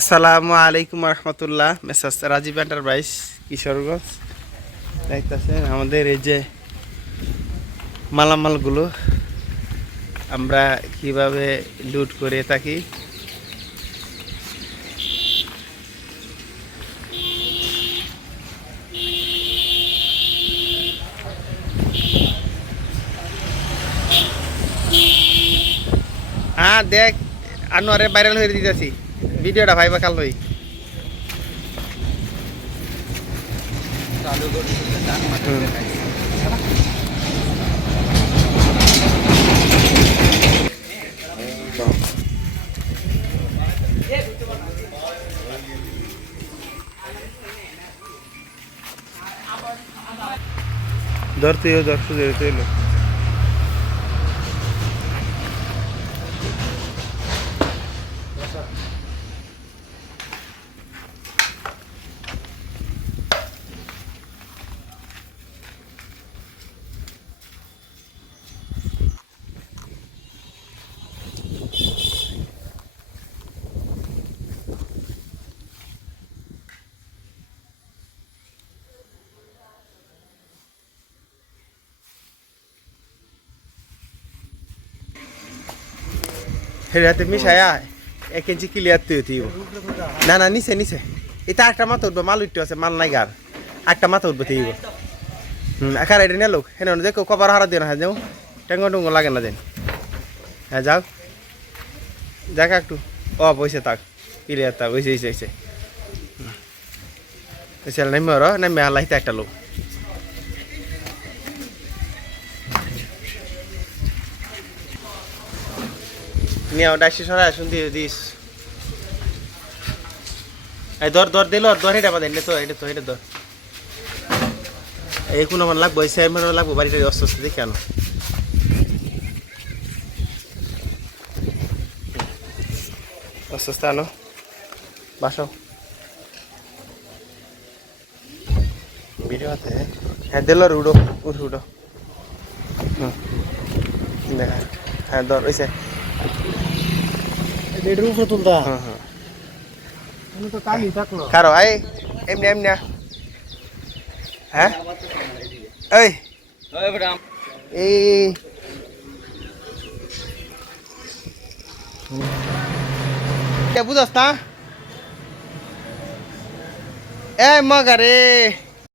আসসালামু আলাইকুম রহমতুল্লাহ মেসাজ রাজীব এন্টারপ্রাইজ, কিশোরগঞ্জ। দেখতেছেন আমাদের এই যে মালামালগুলো, আমরা কীভাবে লুট করে থাকি। হ্যাঁ দেখ, আনোয়ারে ভাইরাল হয়ে দিতেছি। ভিডিওটা ভাইবা কাল হই ধর তুইও ধর সুযোগ তুই হেরাতে মিশায়া এক ইঞ্চি ক্লিয়ার তুই তুই না না নিচে নিচে এটা একটা মাথা উঠবো, মাল উঠতে আছে, মাল নাই গার একটা মাথা উঠবো তুই হুম একার এটা নিয়ে লোক। হেন দেখো কবার হারা দিয়ে না হ্যাঁ যাও টেঙ্গো টুঙ্গো লাগে না দেন হ্যাঁ যাও যাক একটু ও বসে থাক ক্লিয়ার থাক ওইসে ওইসে ওইসে ওইসে নেমে ওর নেমে হালাইতে একটা লোক। নিয়ে এসে সরাই, আসুন দিয়ে দিস। এই দর দর দিল দর এটা বাদেন তো এটা তো এটা দর এই কোনো আমার লাগবো, এই সাইমের লাগবো, বাড়িটা অস্ত অস্ত দেখে আনো। অস্ত অস্ত আনো। বাসাও। ভিডিও হাতে হ্যাঁ দিল উডো উঠ হুম। দেখা হ্যাঁ দর ওইসে এটার উপরে তুলতা হুম হুম। আমি তো কালি থাকল খারো আই এমনি এমনি হ্যাঁ? এই। এই। বুঝাস না? এ মগা রে।